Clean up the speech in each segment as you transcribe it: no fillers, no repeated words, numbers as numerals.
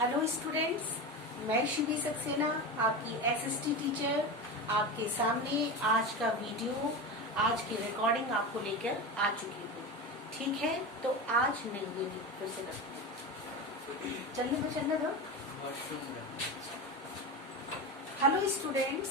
Hello students, मैं शिवी सक्सेना आपकी SST teacher आपके सामने आज का वीडियो, आज की रिकॉर्डिंग आपको लेकर आ चुकी हूँ। ठीक है, तो आज नहीं फिर से करते हैं। चलने दो। हेलो स्टूडेंट्स,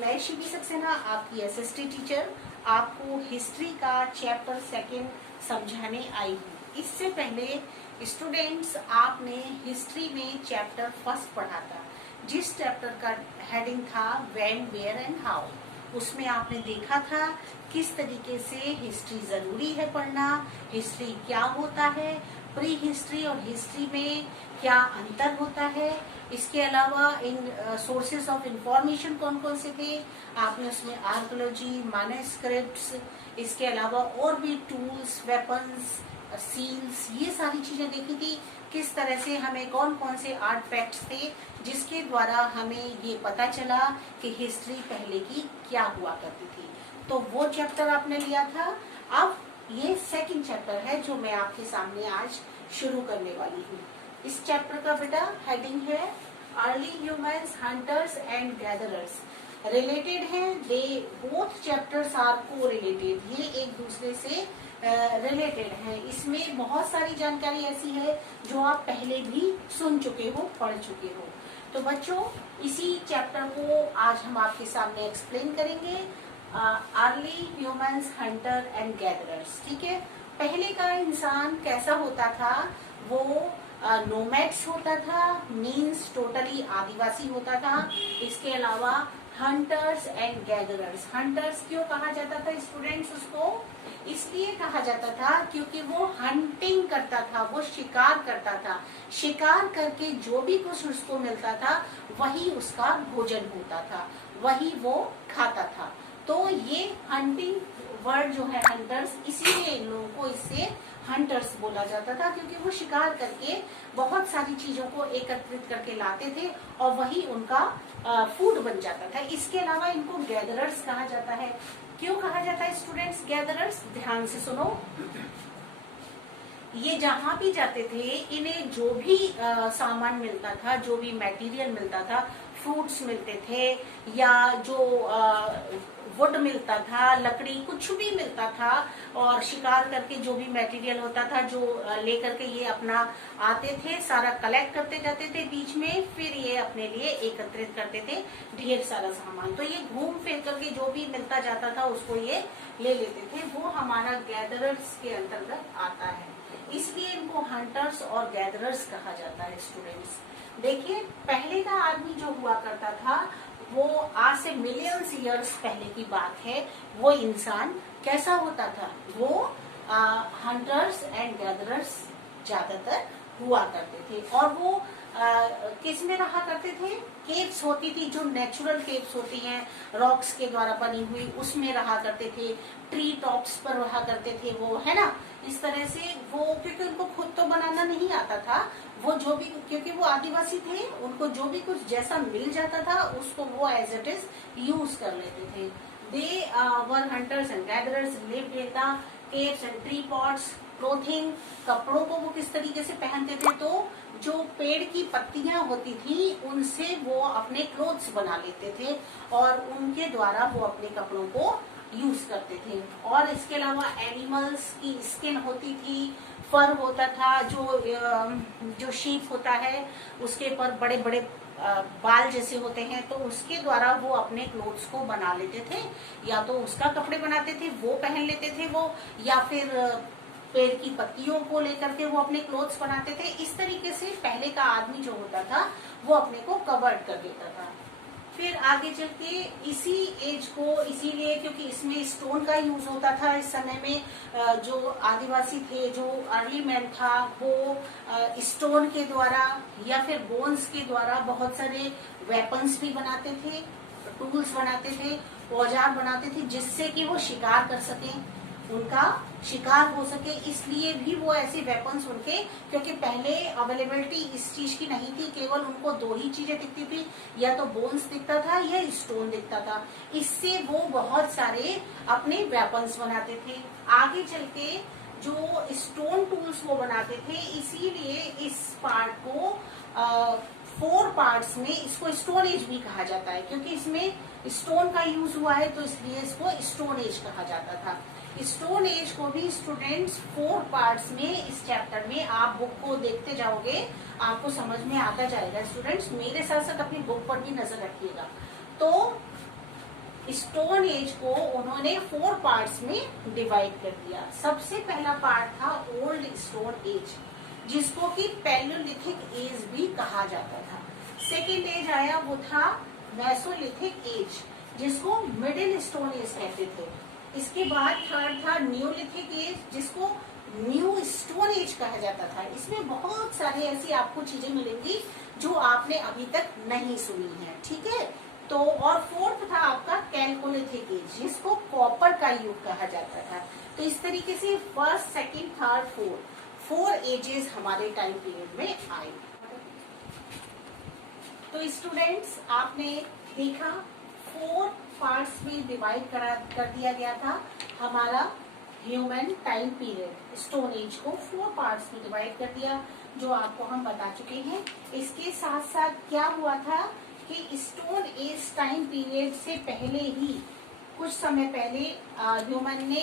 मैं शिवी सक्सेना आपकी एसएसटी टीचर आपको हिस्ट्री का चैप्टर 2 समझाने आई हूँ। इससे पहले स्टूडेंट्स आपने हिस्ट्री में चैप्टर 1 पढ़ा था, जिस चैप्टर का हेडिंग था व्हेन, वेयर एंड हाउ। उसमें आपने देखा था किस तरीके से हिस्ट्री जरूरी है पढ़ना, हिस्ट्री क्या होता है, प्री हिस्ट्री और हिस्ट्री में क्या अंतर होता है। इसके अलावा इन सोर्सेस ऑफ इंफॉर्मेशन कौन कौन से थे, आपने उसमें आर्कियोलॉजी, मैन्युस्क्रिप्ट्स, इसके अलावा और भी टूल्स, वेपन्स, सील्स, ये सारी चीजें देखी थी। किस तरह से हमें कौन कौन से आर्टिफैक्ट्स थे जिसके द्वारा हमें ये पता चला कि हिस्ट्री पहले की क्या हुआ करती थी। तो वो चैप्टर आपने लिया था। अब ये 2nd चैप्टर है जो मैं आपके सामने आज शुरू करने वाली हूँ। इस चैप्टर का बेटा हेडिंग है early humans, hunters and gatherers. Related हैं, दे बोथ चैप्टर्स आर को रिलेटेड, ये एक दूसरे से रिलेटेड है। इसमें बहुत सारी जानकारी ऐसी है जो आप पहले भी सुन चुके हो, पढ़ चुके हो। तो बच्चों, इसी चैप्टर को आज हम आपके सामने एक्सप्लेन करेंगे। Early humans, Hunter and gatherers. ठीक है, पहले का इंसान कैसा होता था, वो नोमैड्स होता था, मीन्स टोटली आदिवासी होता था। इसके अलावा हंटर्स एंड गैदरर्स। हंटर्स क्यों कहा जाता था स्टूडेंट्स? उसको इसलिए कहा जाता था क्योंकि वो हंटिंग करता था, वो शिकार करता था। शिकार करके जो भी कुछ उसको मिलता था वही उसका भोजन होता था, वही वो खाता था। तो ये हंटिंग वर्ड जो है हंटर्स, इसीलिए इन लोगों को इससे हंटर्स बोला जाता था, क्योंकि वो शिकार करके बहुत सारी चीजों को एकत्रित करके लाते थे और वही उनका फूड बन जाता था। इसके अलावा इनको गैदरर्स कहा जाता है। क्यों कहा जाता है स्टूडेंट्स गैदरर्स? ध्यान से सुनो। ये जहां भी जाते थे, इन्हें जो भी सामान मिलता था, जो भी मटेरियल मिलता था, फ्रूट्स मिलते थे या जो वुड मिलता था, लकड़ी, कुछ भी मिलता था, और शिकार करके जो भी मटेरियल होता था, जो लेकर के ये अपना आते थे, सारा कलेक्ट करते जाते थे बीच में, फिर ये अपने लिए एकत्रित करते थे ढेर सारा सामान। तो ये घूम फिर करके जो भी मिलता जाता था उसको ये ले लेते थे, वो हमारा गैदरर्स के अंतर्गत आता है। इसलिए इनको हंटर्स और गैदरर्स कहा जाता है स्टूडेंट्स। देखिए, पहले का आदमी जो हुआ करता था, वो आज से मिलियंस ईयर्स पहले की बात है, वो इंसान कैसा होता था? वो हंटर्स एंड गैदरर्स ज्यादातर हुआ करते थे। और वो किस में रहा करते थे? केव्स होती थी, जो नेचुरल केव्स होती हैं, रॉक्स के द्वारा बनी हुई, उसमें रहा करते थे। ट्री टॉप्स पर रहा करते थे वो, है ना। इस तरह से वो, क्योंकि उनको खुद तो बनाना नहीं आता था, वो जो भी, क्योंकि वो आदिवासी थे, उनको जो भी कुछ जैसा मिल जाता था उसको वो एज इट इज यूज कर लेते थे। They were hunters and gatherers, lived in the caves and tree pots. Clothing, कपड़ों को वो किस तरीके से पहनते थे? तो जो पेड़ की पत्तियां होती थी उनसे वो अपने क्लोथ्स बना लेते थे और उनके द्वारा वो अपने कपड़ों को यूज करते थे। और इसके अलावा एनिमल्स की स्किन होती थी, फर होता था, जो शीप होता है उसके पर बड़े बड़े बाल जैसे होते हैं, तो उसके द्वारा वो अपने क्लोथ्स को बना लेते थे। या तो उसका कपड़े बनाते थे, वो पहन लेते थे वो, या फिर पेड़ की पत्तियों को लेकर के वो अपने क्लोथ्स बनाते थे। इस तरीके से पहले का आदमी जो होता था वो अपने को कवर्ड कर देता था। फिर आगे चल के इसी एज को, इसीलिए क्योंकि इसमें स्टोन का यूज होता था इस समय में, जो आदिवासी थे, जो अर्ली मैन था, वो स्टोन के द्वारा या फिर बोन्स के द्वारा बहुत सारे वेपन्स भी बनाते थे, टूल्स बनाते थे, औजार बनाते थे, जिससे कि वो शिकार कर सकें, उनका शिकार हो सके। इसलिए भी वो ऐसे वेपन्स उनके, क्योंकि पहले अवेलेबिलिटी इस चीज की नहीं थी, केवल उनको 2 ही चीजें दिखती थी, या तो बोन्स दिखता था या स्टोन दिखता था। इससे वो बहुत सारे अपने वेपन्स बनाते थे। आगे चल के जो स्टोन टूल्स वो बनाते थे, इसीलिए इस पार्ट को 4 पार्ट्स में इसको स्टोन एज भी कहा जाता है, क्योंकि इसमें स्टोन का यूज हुआ है तो इसलिए इसको स्टोन एज कहा जाता था। स्टोन एज को भी स्टूडेंट्स 4 पार्ट्स में इस चैप्टर में आप बुक को देखते जाओगे, आपको समझ में आता जाएगा। स्टूडेंट्स मेरे साथ साथ अपनी बुक पर भी नजर रखिएगा। तो स्टोन एज को उन्होंने 4 पार्ट्स में डिवाइड कर दिया। सबसे पहला पार्ट था ओल्ड स्टोन एज, जिसको कि पैलियोलिथिक एज भी कहा जाता था। सेकेंड एज आया वो था मेसोलिथिक एज, जिसको मिडिल स्टोन एज कहते थे। इसके बाद थर्ड था न्यूलिथिक एज, जिसको न्यू स्टोन एज कहा जाता था। इसमें बहुत सारी ऐसी आपको चीजें मिलेंगी जो आपने अभी तक नहीं सुनी है, ठीक है। तो और फोर्थ था आपका कैल्कोलिथिक एज, जिसको कॉपर का युग कहा जाता था। तो इस तरीके से फर्स्ट, सेकंड, थर्ड, 4 एजेस हमारे टाइम पीरियड में आए। तो स्टूडेंट्स आपने देखा 4 पार्ट्स में डिवाइड कर दिया गया था हमारा human time period. Stone age को 4 पार्ट्स में डिवाइड कर दिया, जो आपको हम बता चुके हैं। इसके साथ साथ क्या हुआ था कि स्टोन एज टाइम पीरियड से पहले ही, कुछ समय पहले ह्यूमन ने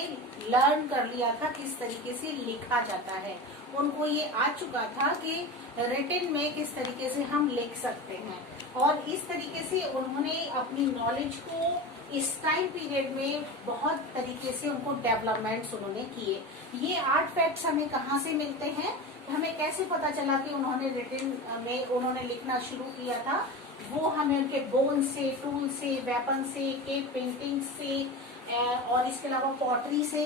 लर्न कर लिया था किस तरीके से लिखा जाता है। उनको ये आ चुका था कि रिटन में किस तरीके से हम लिख सकते हैं, और इस तरीके से उन्होंने अपनी नॉलेज को इस टाइम पीरियड में बहुत तरीके से उनको डेवलपमेंट्स उन्होंने किए। ये आर्ट फैक्ट्स हमें कहाँ से मिलते हैं, हमें कैसे पता चला कि उन्होंने रिटन में उन्होंने लिखना शुरू किया था? वो हमें उनके बोन से, टूल से, वेपन से, केव पेंटिंग से, और इसके अलावा पॉटरी से।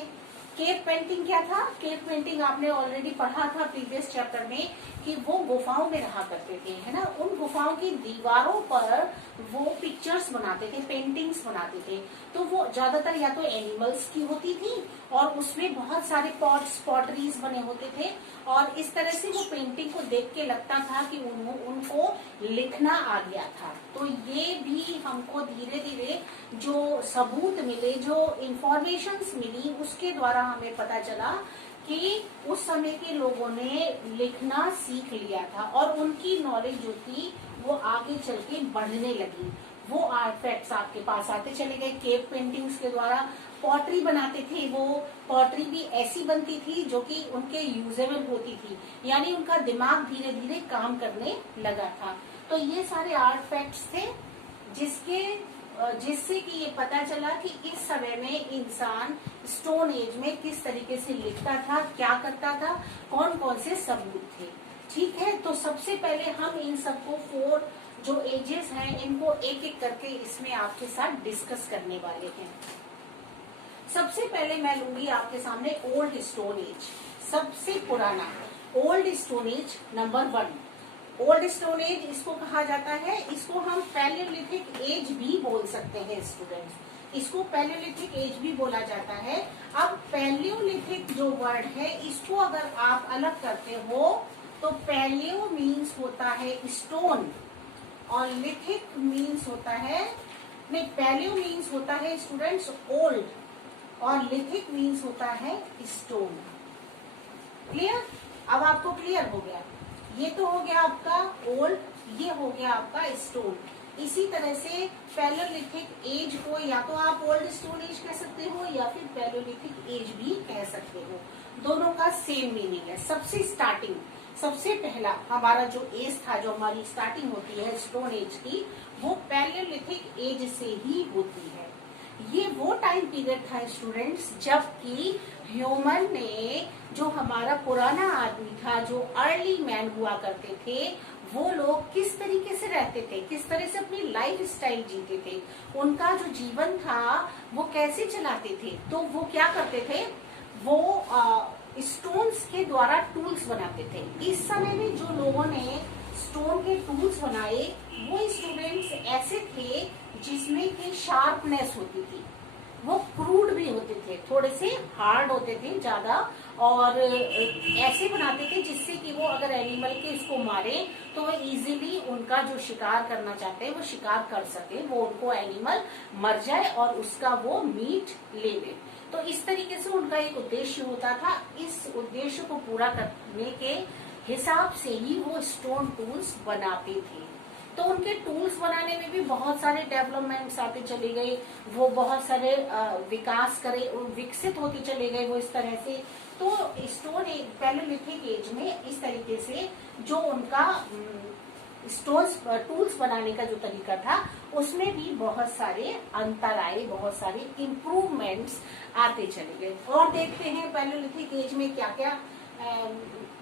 केव पेंटिंग क्या था? केव पेंटिंग आपने ऑलरेडी पढ़ा था प्रीवियस चैप्टर में कि वो गुफाओं में रहा करते थे, है ना। उन गुफाओं की दीवारों पर वो पिक्चर्स बनाते थे, पेंटिंग्स बनाते थे। तो वो ज्यादातर या तो एनिमल्स की होती थी, और उसमें बहुत सारे पॉट्स, पॉटरीज बने होते थे, और इस तरह से वो पेंटिंग को देख के लगता था कि उनको लिखना आ गया था। तो ये भी हमको धीरे धीरे जो सबूत मिले, जो इंफॉर्मेशंस मिली, उसके द्वारा हमें पता चला कि उस समय के लोगों ने लिखना सीख लिया था, और उनकी नॉलेज जो थी वो आगे चल के बढ़ने लगी। वो आर्टिफैक्ट्स आपके पास आते चले गए केव पेंटिंग्स के द्वारा। पॉटरी बनाते थे, वो पॉटरी भी ऐसी बनती थी जो कि उनके यूजेबल होती थी, यानी उनका दिमाग धीरे धीरे काम करने लगा था। तो ये सारे आर्टिफैक्ट्स थे जिससे कि ये पता चला कि इस समय में इंसान स्टोन एज में किस तरीके से लिखता था, क्या करता था, कौन कौन से सबूत थे, ठीक है। तो सबसे पहले हम इन सबको 4 जो एजेस हैं इनको एक एक करके इसमें आपके साथ डिस्कस करने वाले हैं। सबसे पहले मैं लूंगी आपके सामने ओल्ड स्टोन एज, सबसे पुराना old stone as number 1। Old stone as इसको कहा जाता है, इसको हम पैलियोलिथिक एज भी बोल सकते हैं स्टूडेंट्स, इसको पैलियोलिथिक एज भी बोला जाता है। अब पैलियोलिथिक जो वर्ड है इसको अगर आप अलग करते हो तो पैलियो मीन्स होता है स्टोन, और लिथिक मीन्स होता है, नहीं, पैलियो मीन्स होता है स्टूडेंट्स ओल्ड, और लिथिक मीन्स होता है स्टोन। क्लियर? अब आपको क्लियर हो गया। ये तो हो गया आपका ओल्ड, ये हो गया आपका स्टोन। इसी तरह से पैलियोलिथिक एज को या तो आप ओल्ड स्टोन एज कह सकते हो या फिर पैलियोलिथिक एज भी कह सकते हो, दोनों का सेम मीनिंग है। सबसे स्टार्टिंग, सबसे पहला हमारा जो एज था, जो हमारी स्टार्टिंग होती है स्टोन एज की, वो पैलियोलिथिक एज से ही होती है। ये वो टाइम पीरियड था स्टूडेंट्स जबकि ह्यूमन ने, जो हमारा पुराना आदमी था, जो अर्ली मैन हुआ करते थे, वो लोग किस तरीके से रहते थे, किस तरह से अपनी लाइफ स्टाइल जीते थे, उनका जो जीवन था वो कैसे चलाते थे। तो वो क्या करते थे, वो स्टोन्स के द्वारा टूल्स बनाते थे। इस समय में जो लोगों ने स्टोन के टूल्स बनाए वो स्टूडेंट्स ऐसे थे जिसमें की शार्पनेस होती थी, वो क्रूड भी होते थे, थोड़े से हार्ड होते थे ज्यादा, और ऐसे बनाते थे जिससे कि वो अगर एनिमल के इसको मारे तो वो इजीली उनका जो शिकार करना चाहते हैं वो शिकार कर सके, वो उनको एनिमल मर जाए और उसका वो मीट ले ले। तो इस तरीके से उनका एक उद्देश्य होता था। इस उद्देश्य को पूरा करने के हिसाब से ही वो स्टोन टूल्स बनाते थे। तो उनके टूल्स बनाने में भी बहुत सारे डेवलपमेंट्स आते चले गए, वो बहुत सारे विकास करे, विकसित होते चले गए वो इस तरह से। तो स्टोन पैलेलिथिक एज में इस तरीके से जो उनका स्टोन्स टूल्स बनाने का जो तरीका था उसमें भी बहुत सारे अंतर आए, बहुत सारे इम्प्रूवमेंट्स आते चले गए। और देखते हैं पैलेलिथिक एज में क्या क्या,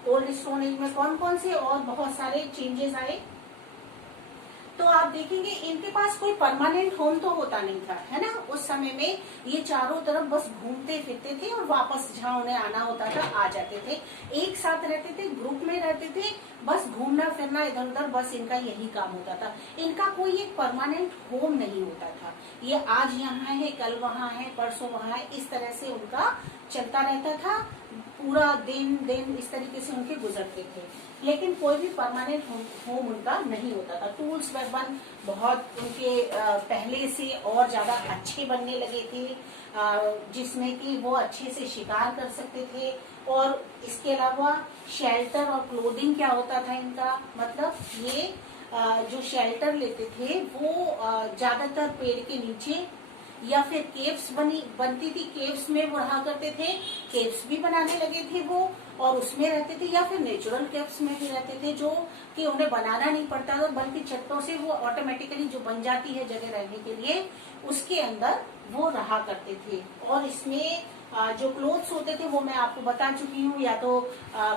ओल्ड स्टोन एज में कौन कौन से और बहुत सारे चेंजेस आए। तो आप देखेंगे इनके पास कोई परमानेंट होम तो होता नहीं था, है ना। उस समय में ये चारों तरफ बस घूमते फिरते थे और वापस जहाँ उन्हें आना होता था आ जाते थे। एक साथ रहते थे, ग्रुप में रहते थे, बस घूमना फिरना इधर उधर, बस इनका यही काम होता था। इनका कोई एक परमानेंट होम नहीं होता था। ये आज यहाँ है, कल वहाँ है, परसों वहाँ है, इस तरह से उनका चलता रहता था। पूरा दिन इस तरीके से उनके गुजरते थे, लेकिन कोई भी परमानेंट होम उनका नहीं होता था। टूल्स वेपन बहुत उनके पहले से और ज्यादा अच्छे बनने लगे थे, जिसमें कि वो अच्छे से शिकार कर सकते थे। और इसके अलावा शेल्टर और क्लोथिंग क्या होता था इनका, मतलब ये जो शेल्टर लेते थे वो ज्यादातर पेड़ के नीचे या फिर केव्स बनती थी, केव्स में वो रहा करते थे। केव्स भी बनाने लगे थे वो और उसमें रहते थे, या फिर नेचुरल केव्स में भी रहते थे, जो कि उन्हें बनाना नहीं पड़ता था, बल्कि छतों से वो ऑटोमेटिकली जो बन जाती है जगह रहने के लिए, उसके अंदर वो रहा करते थे। और इसमें जो क्लोथ्स होते थे वो मैं आपको बता चुकी हूँ, या तो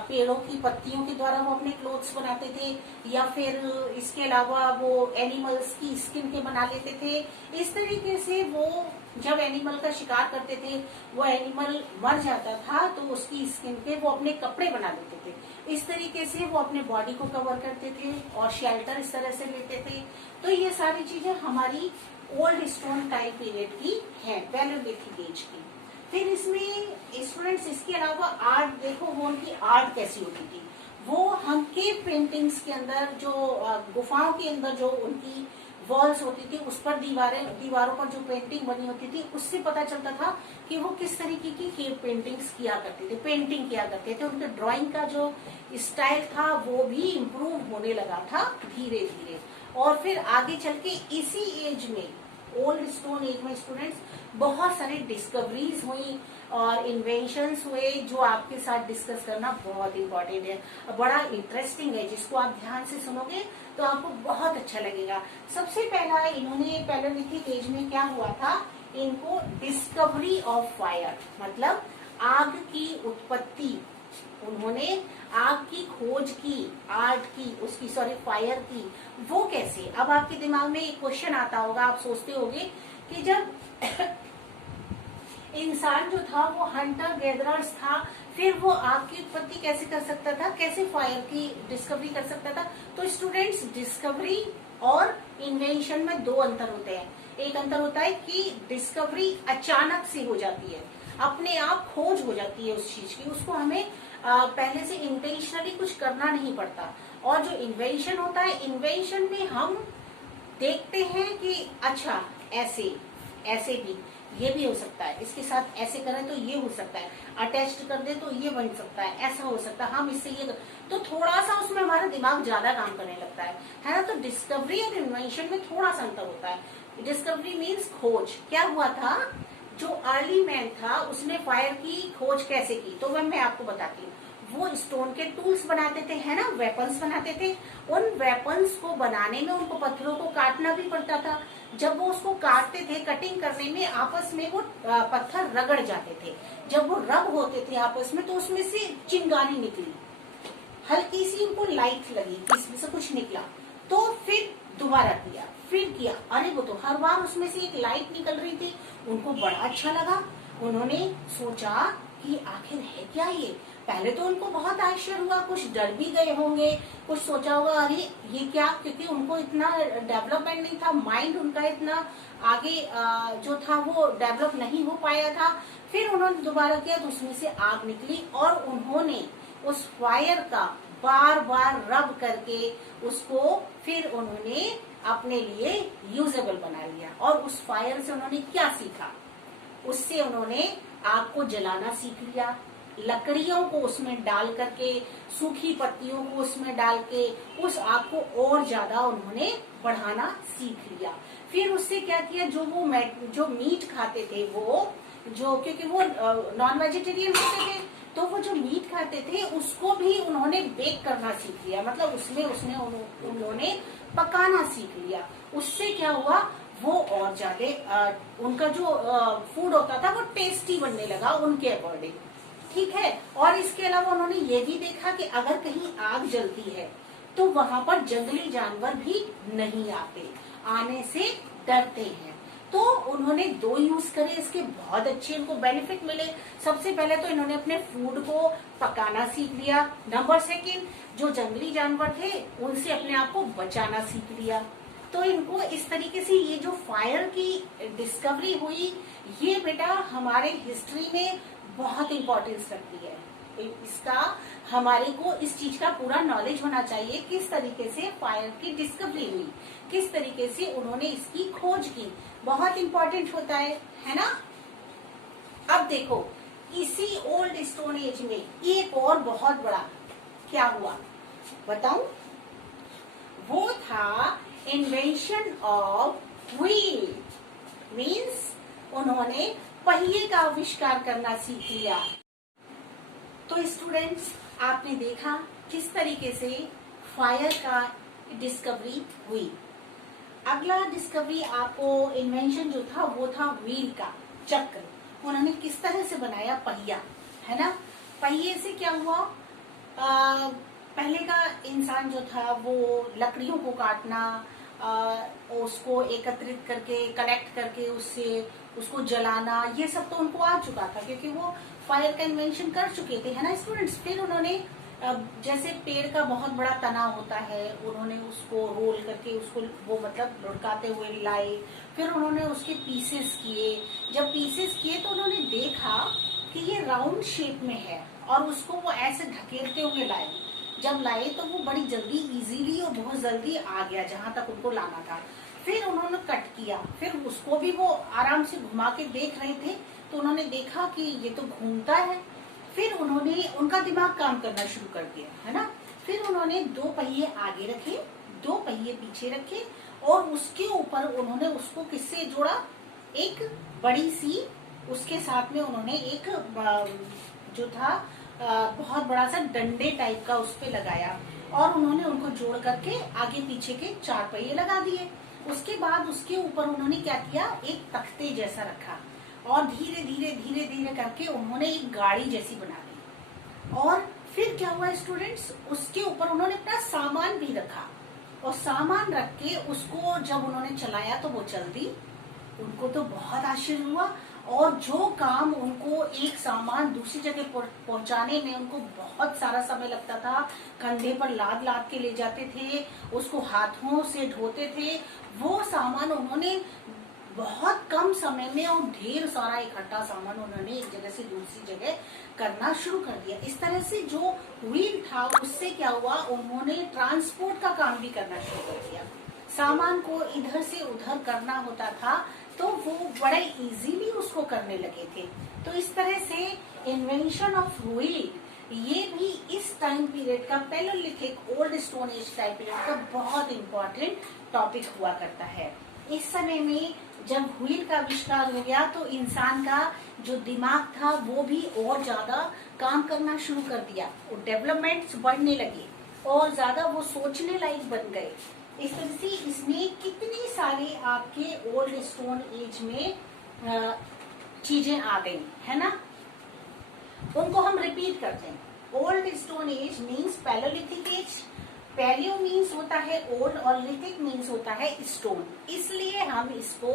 पेड़ों की पत्तियों के द्वारा वो अपने क्लोथ्स बनाते थे, या फिर इसके अलावा वो एनिमल्स की स्किन के बना लेते थे। इस तरीके से वो जब एनिमल का शिकार करते थे, वो एनिमल मर जाता था तो उसकी स्किन के वो अपने कपड़े बना लेते थे। इस तरीके से वो अपने बॉडी को कवर करते थे और शेल्टर इस तरह से लेते थे। तो ये सारी चीजें हमारी ओल्ड स्टोन टाइम पीरियड की है, पैलेलिथिक एज की। फिर इसमें स्टूडेंट्स इसके अलावा आर्ट देखो, वो उनकी आर्ट कैसी होती थी। वो हम केव पेंटिंग्स के अंदर, जो गुफाओं के अंदर जो उनकी वॉल्स होती थी, उस पर दीवारों पर जो पेंटिंग बनी होती थी, उससे पता चलता था कि वो किस तरीके की केव पेंटिंग्स किया करते थे, पेंटिंग किया करते थे। उनके ड्राइंग का जो स्टाइल था वो भी इम्प्रूव होने लगा था धीरे धीरे। और फिर आगे चल के इसी एज में, ओल्ड स्टोन एज में स्टूडेंट्स, बहुत सारी डिस्कवरीज हुई और इन्वेंशंस हुए, जो आपके साथ डिस्कस करना बहुत इम्पोर्टेंट है, बड़ा इंटरेस्टिंग है। जिसको आप ध्यान से सुनोगे तो आपको बहुत अच्छा लगेगा। सबसे पहला इन्होंने पैलेलिथिक एज में क्या हुआ था, इनको डिस्कवरी ऑफ फायर, मतलब आग की उत्पत्ति, उन्होंने आग की खोज की, आर्ट की, उसकी सॉरी फायर की। वो कैसे, अब आपके दिमाग में एक क्वेश्चन आता होगा, आप सोचते होगे कि जब इंसान जो था वो हंटर गैदरर्स था, फिर वो आग की उत्पत्ति कैसे कर सकता था, कैसे फायर की डिस्कवरी कर सकता था। तो स्टूडेंट्स, डिस्कवरी और इन्वेंशन में दो अंतर होते हैं। एक अंतर होता है कि डिस्कवरी अचानक से हो जाती है, अपने आप खोज हो जाती है उस चीज की, उसको हमें पहले से इंटेंशनली कुछ करना नहीं पड़ता। और जो इन्वेंशन होता है, इन्वेंशन में हम देखते हैं कि अच्छा ऐसे भी ये भी हो सकता है, इसके साथ ऐसे करें तो ये हो सकता है, अटैच कर दे तो ये बन सकता है, ऐसा हो सकता है, हम इससे ये तो थोड़ा सा उसमें हमारा दिमाग ज्यादा काम करने लगता है ना। तो डिस्कवरी और इन्वेंशन में थोड़ा सा अंतर होता है। डिस्कवरी मीन्स खोज। क्या हुआ था, जो अर्ली मैन था उसने फायर की खोज कैसे की, तो वह मैं आपको बताती हूँ। वो स्टोन के टूल्स बनाते थे, है ना, वेपन्स बनाते थे। उन वेपन्स को बनाने में उनको पत्थरों को काटना भी पड़ता था। जब वो उसको काटते थे, कटिंग करने में आपस में वो पत्थर रगड़ जाते थे। जब वो रब होते थे आपस में, तो उसमें से चिंगारी निकली, हल्की सी उनको लाइट लगी कि इसमें से कुछ निकला। तो फिर दोबारा किया, फिर किया, अरे वो तो हर बार उसमें से एक लाइट निकल रही थी। उनको बड़ा अच्छा लगा, उन्होंने सोचा कि आखिर है क्या ये। पहले तो उनको बहुत आश्चर्य हुआ, कुछ डर भी गए होंगे, कुछ सोचा होगा अरे ये क्या, क्योंकि उनको इतना डेवलपमेंट नहीं था, माइंड उनका इतना आगे जो था वो डेवलप नहीं हो पाया था। फिर उन्होंने दोबारा किया तो उसमें से आग निकली और उन्होंने उस फायर का बार बार रब करके उसको फिर उन्होंने अपने लिए यूजेबल बना लिया। और उस फायर से उन्होंने क्या सीखा, उससे उन्होंने आग को जलाना सीख लिया, लकड़ियों को उसमें डाल करके, सूखी पत्तियों को उसमें डाल के उस आग को और ज्यादा उन्होंने बढ़ाना सीख लिया। फिर उससे क्या किया, जो मीट खाते थे वो, जो क्योंकि वो नॉन वेजिटेरियन होते थे, तो वो जो मीट खाते थे उसको भी उन्होंने बेक करना सीख लिया, मतलब उसमें उन्होंने पकाना सीख लिया। उससे क्या हुआ, वो और ज्यादा उनका जो फूड होता था वो टेस्टी बनने लगा उनके अकॉर्डिंग। ठीक है। और इसके अलावा उन्होंने ये भी देखा कि अगर कहीं आग जलती है तो वहां पर जंगली जानवर भी नहीं आते, आने से डरते हैं। तो उन्होंने 2 यूज करे, इसके बहुत अच्छे उनको बेनिफिट मिले। सबसे पहले तो इन्होंने अपने फूड को पकाना सीख लिया। नंबर 2, जो जंगली जानवर थे उनसे अपने आप को बचाना सीख लिया। तो इनको इस तरीके से ये जो फायर की डिस्कवरी हुई, ये बेटा हमारे हिस्ट्री में बहुत इंपॉर्टेंस रखती है। इसका हमारे को इस चीज का पूरा नॉलेज होना चाहिए, किस तरीके से फायर की डिस्कवरी हुई, किस तरीके से उन्होंने इसकी खोज की, बहुत इंपॉर्टेंट होता है ना। अब देखो, इसी ओल्ड स्टोन एज में एक और बहुत बड़ा क्या हुआ बताऊं, वो था इन्वेंशन ऑफ व्हील। मीन्स उन्होंने पहिए का आविष्कार करना सीख लिया। तो स्टूडेंट्स, आपने देखा किस तरीके से फायर का डिस्कवरी हुई। अगला डिस्कवरी आपको इन्वेंशन जो था वो था व्हील का, चक्र। उन्होंने किस तरह से बनाया, पहिया, है ना। पहिए से क्या हुआ, पहले का इंसान जो था वो लकड़ियों को काटना, उसको एकत्रित करके, कलेक्ट करके उसको जलाना, ये सब तो उनको आ चुका था क्योंकि वो फायर का इन्वेंशन कर चुके थे, है ना स्टूडेंट्स। फिर उन्होंने जैसे पेड़ का बहुत बड़ा तना होता है, उन्होंने उसको रोल करके उसको वो मतलब लुढ़काते हुए लाए। फिर उन्होंने उसके पीसेस किए। जब पीसेस किए तो उन्होंने देखा कि ये राउंड शेप में है और उसको वो ऐसे ढकेलते हुए लाए। जब लाए तो वो बड़ी जल्दी इजीली और बहुत जल्दी आ गया जहां तक उनको लाना था। फिर उन्होंने कट किया, फिर उसको भी वो आराम से घुमा के देख रहे थे, तो उन्होंने देखा कि ये तो घूमता है। फिर उन्होंने, उनका दिमाग काम करना शुरू कर दिया, है ना। फिर उन्होंने 2 पहिए आगे रखे, 2 पहिए पीछे रखे और उसके ऊपर उन्होंने उसको किससे जोड़ा, एक बड़ी सी, उसके साथ में उन्होंने एक जो था बहुत बड़ा सा डंडे टाइप का उस पे लगाया और उन्होंने उनको जोड़ करके आगे पीछे के 4 पहिए लगा दिए। उसके बाद उसके ऊपर उन्होंने क्या किया, एक तख्ते जैसा रखा और धीरे धीरे करके उन्होंने एक गाड़ी जैसी बना दी। और फिर क्या हुआ स्टूडेंट्स, उसके ऊपर उन्होंने अपना सामान भी रखा और सामान रख के उसको जब उन्होंने चलाया तो वो चल दी। उनको तो बहुत आश्चर्य हुआ और जो काम उनको एक सामान दूसरी जगह पहुंचाने में उनको बहुत सारा समय लगता था, कंधे पर लाद लाद के ले जाते थे, उसको हाथों से ढोते थे, वो सामान उन्होंने बहुत कम समय में और ढेर सारा इकट्ठा सामान उन्होंने एक जगह से दूसरी जगह करना शुरू कर दिया। इस तरह से जो व्हील था उससे क्या हुआ, उन्होंने ट्रांसपोर्ट का काम भी करना शुरू कर दिया। सामान को इधर से उधर करना होता था तो वो बड़े इजीली उसको करने लगे थे। तो इस तरह से इन्वेंशन ऑफ व्हील ये भी इस टाइम पीरियड का, palaeolithic old stone as time period का बहुत इंपॉर्टेंट टॉपिक हुआ करता है। इस समय में जब व्हील का आविष्कार हो गया तो इंसान का जो दिमाग था वो भी और ज्यादा काम करना शुरू कर दिया, डेवलपमेंट्स बढ़ने लगे और ज्यादा वो सोचने लायक बन गए। इस तरह से इसमें कितनी सारी आपके ओल्ड स्टोन एज में चीजें आ गई, है ना। उनको हम रिपीट करते हैं। Old stone age means palaeolithic age. Palaeo means होता है ओल्ड और लिथिक मीन्स होता है स्टोन, इसलिए हम इसको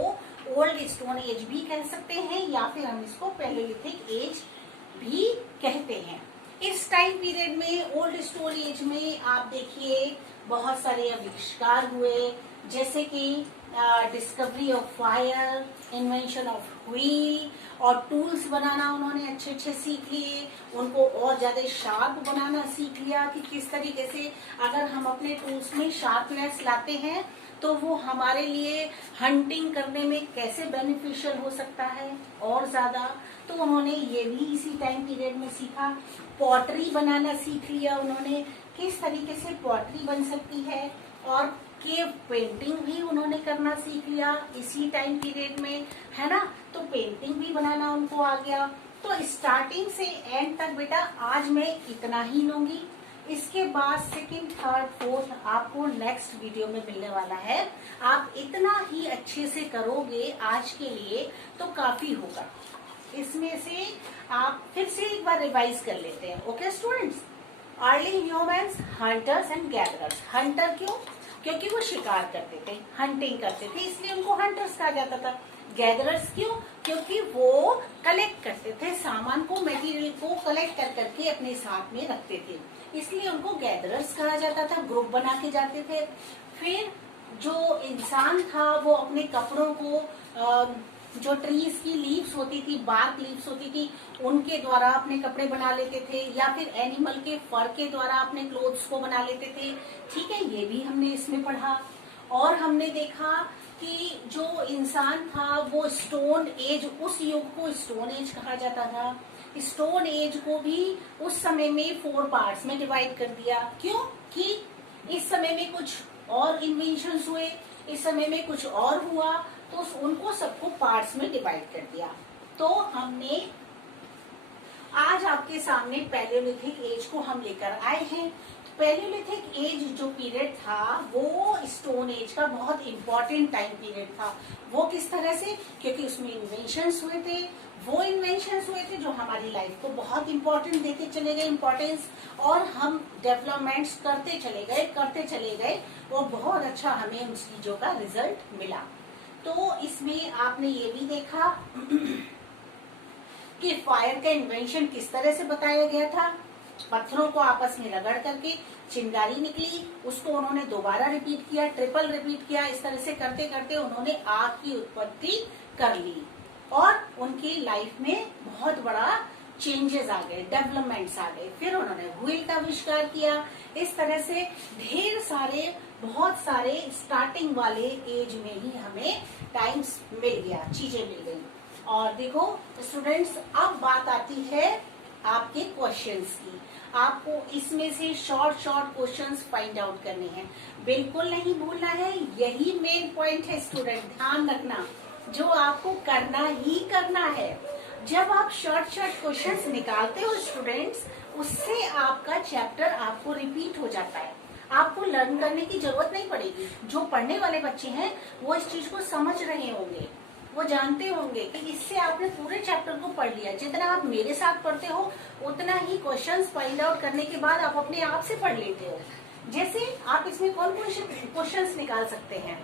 ओल्ड स्टोन एज भी कह सकते हैं या फिर हम इसको पैलेलिथिक एज भी कहते हैं। इस टाइम पीरियड में ओल्ड स्टोन एज में आप देखिए बहुत सारे आविष्कार हुए, जैसे कि discovery of fire, invention of wheel, और टूल्स बनाना उन्होंने अच्छे अच्छे सीख लिए। उनको और ज्यादा शार्प बनाना सीख लिया कि किस तरीके से अगर हम अपने टूल्स में शार्पनेस लाते हैं तो वो हमारे लिए हंटिंग करने में कैसे बेनिफिशियल हो सकता है और ज्यादा। तो उन्होंने ये भी इसी टाइम पीरियड में सीखा। पॉटरी बनाना सीख लिया उन्होंने, किस तरीके से पॉटरी बन सकती है, और केव पेंटिंग भी उन्होंने करना सीख लिया इसी टाइम पीरियड में, है ना। तो पेंटिंग भी बनाना उनको आ गया। तो स्टार्टिंग से एंड तक बेटा आज मैं इतना ही लूंगी। इसके बाद सेकंड, थर्ड, फोर्थ आपको नेक्स्ट वीडियो में मिलने वाला है। आप इतना ही अच्छे से करोगे आज के लिए तो काफी होगा। इसमें से आप फिर से एक बार रिवाइज कर लेते हैं। Okay students, early humans, hunters and gatherers. Hunter क्यों? क्योंकि वो शिकार करते थे, हंटिंग करते थे, इसलिए उनको हंटर्स कहा जाता था। गैदरर्स क्यों? क्योंकि वो कलेक्ट करते थे सामान को, मटेरियल को कलेक्ट कर करके अपने साथ में रखते थे, इसलिए उनको गैदरर्स कहा जाता था। ग्रुप बना के जाते थे। फिर जो इंसान था वो अपने कपड़ों को जो ट्रीज की लीव्स होती थी, बार्क लीव्स होती थी, उनके द्वारा अपने कपड़े बना लेते थे, या फिर एनिमल के फर के द्वारा अपने क्लोथ्स को बना लेते थे। ठीक है, ये भी हमने इसमें पढ़ा। और हमने देखा कि जो इंसान था वो स्टोन एज, उस युग को स्टोन एज कहा जाता था। स्टोन एज को भी उस समय में 4 पार्ट्स में डिवाइड कर दिया। क्यों? कि इस समय में कुछ और इन्वेंशंस हुए, इस समय में कुछ और हुआ, तो उनको सबको पार्ट्स में डिवाइड कर दिया। तो हमने आज आपके सामने पैलियोलिथिक एज को हम लेकर आए हैं। पैलियोलिथिक एज जो पीरियड था वो स्टोन एज का बहुत इंपॉर्टेंट टाइम पीरियड था। वो किस तरह से? क्योंकि उसमें इन्वेंशंस हुए थे, वो इन्वेंशंस हुए थे जो हमारी लाइफ को बहुत इंपॉर्टेंट देते चले गए, इम्पोर्टेंस, और हम डेवलपमेंट्स करते चले गए और बहुत अच्छा हमें उन चीजों का रिजल्ट मिला। तो इसमें आपने ये भी देखा कि फायर का इन्वेंशन किस तरह से बताया गया था। पत्थरों को आपस में रगड़ करके चिंगारी निकली, उसको उन्होंने दोबारा रिपीट किया, ट्रिपल रिपीट किया। इस तरह से करते करते उन्होंने आग की उत्पत्ति कर ली और उनकी लाइफ में बहुत बड़ा चेंजेस आ गए, डेवलपमेंट्स आ गए। फिर उन्होंने व्हील का आविष्कार किया। इस तरह से ढेर सारे, बहुत सारे स्टार्टिंग वाले एज में ही हमें टाइम्स मिल गया, चीजें मिल गई। और देखो स्टूडेंट्स, अब बात आती है आपके क्वेश्चंस की। आपको इसमें से शॉर्ट क्वेश्चंस फाइंड आउट करने हैं, बिल्कुल नहीं भूलना है। यही मेन पॉइंट है स्टूडेंट, ध्यान रखना, जो आपको करना ही करना है। जब आप शॉर्ट क्वेश्चंस निकालते हो स्टूडेंट्स, उससे आपका चैप्टर आपको रिपीट हो जाता है, आपको लर्न करने की जरूरत नहीं पड़ेगी। जो पढ़ने वाले बच्चे हैं वो इस चीज को समझ रहे होंगे, वो जानते होंगे कि इससे आपने पूरे चैप्टर को पढ़ लिया। जितना आप मेरे साथ पढ़ते हो उतना ही क्वेश्चंस फाइंड आउट करने के बाद आप अपने आप से पढ़ लेते हो। जैसे आप इसमें कौन कौन से क्वेश्चंस निकाल सकते हैं,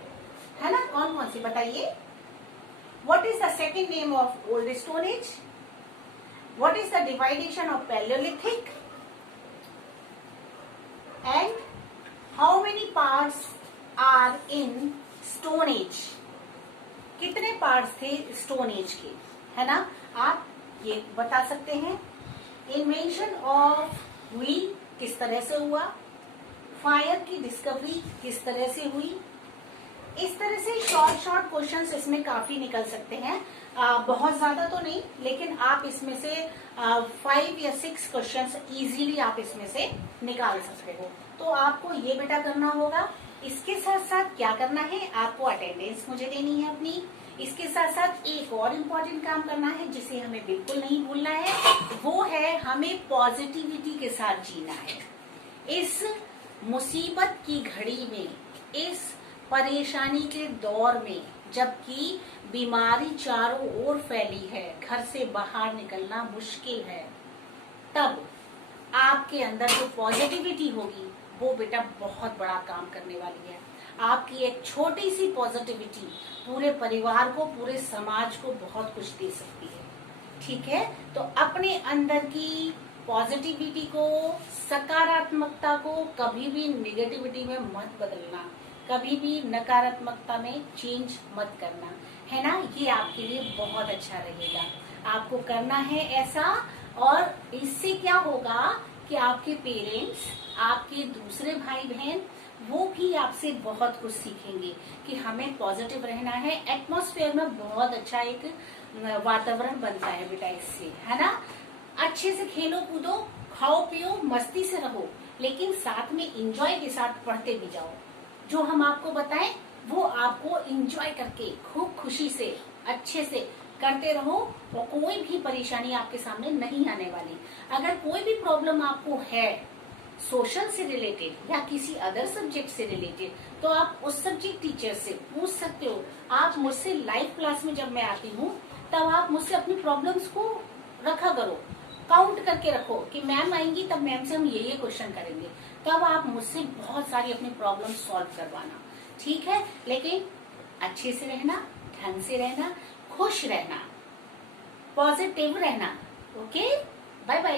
है ना? कौन कौन से बताइए? What is the second name of Old Stone Age? What is the dividation of Paleolithic? And how many parts are in Stone Age? कितने पार्ट्स थे स्टोन एज के, है ना? आप ये बता सकते हैं। इन्वेंशन ऑफ व्हील किस तरह से हुआ, फायर की डिस्कवरी किस तरह से हुई। इस तरह से शॉर्ट क्वेश्चंस इसमें काफी निकल सकते हैं। बहुत ज्यादा तो नहीं, लेकिन आप इसमें से 5 या 6 क्वेश्चंस इजीली आप इसमें से निकाल सकते हो। तो आपको ये बेटा करना होगा। इसके साथ साथ क्या करना है, आपको अटेंडेंस मुझे देनी है अपनी। इसके साथ साथ एक और इम्पोर्टेंट काम करना है जिसे हमें बिल्कुल नहीं भूलना है, वो है हमें पॉजिटिविटी के साथ जीना है। इस मुसीबत की घड़ी में, इस परेशानी के दौर में, जबकि बीमारी चारों ओर फैली है, घर से बाहर निकलना मुश्किल है, तब आपके अंदर जो पॉजिटिविटी होगी वो बेटा बहुत बड़ा काम करने वाली है। आपकी एक छोटी सी पॉजिटिविटी पूरे परिवार को, पूरे समाज को बहुत कुछ दे सकती है। ठीक है, तो अपने अंदर की पॉजिटिविटी को, सकारात्मकता को कभी भी निगेटिविटी में मत बदलना। कभी भी नकारात्मकता में चेंज मत करना, है ना। ये आपके लिए बहुत अच्छा रहेगा, आपको करना है ऐसा। और इससे क्या होगा कि आपके पेरेंट्स, आपके दूसरे भाई बहन, वो भी आपसे बहुत कुछ सीखेंगे कि हमें पॉजिटिव रहना है। एटमॉस्फेयर में बहुत अच्छा एक वातावरण बनता है बेटा इससे, है ना। अच्छे से खेलो कूदो, खाओ पियो, मस्ती से रहो, लेकिन साथ में इंजॉय के साथ पढ़ते भी जाओ। जो हम आपको बताएं वो आपको इंजॉय करके खूब खुशी से अच्छे से करते रहो, और कोई भी परेशानी आपके सामने नहीं आने वाली। अगर कोई भी प्रॉब्लम आपको है सोशल से रिलेटेड या किसी अदर सब्जेक्ट से रिलेटेड, तो आप उस सब्जेक्ट टीचर से पूछ सकते हो। आप मुझसे लाइव क्लास में जब मैं आती हूँ तब आप मुझसे अपनी प्रॉब्लम्स को रखा करो, काउंट करके रखो कि मैम आएंगी तब मैम से हम ये क्वेश्चन करेंगे, तब आप मुझसे बहुत सारी अपनी प्रॉब्लम सॉल्व करवाना, ठीक है। लेकिन अच्छे से रहना, ढंग से रहना, खुश रहना, पॉजिटिव रहना। Okay, bye bye.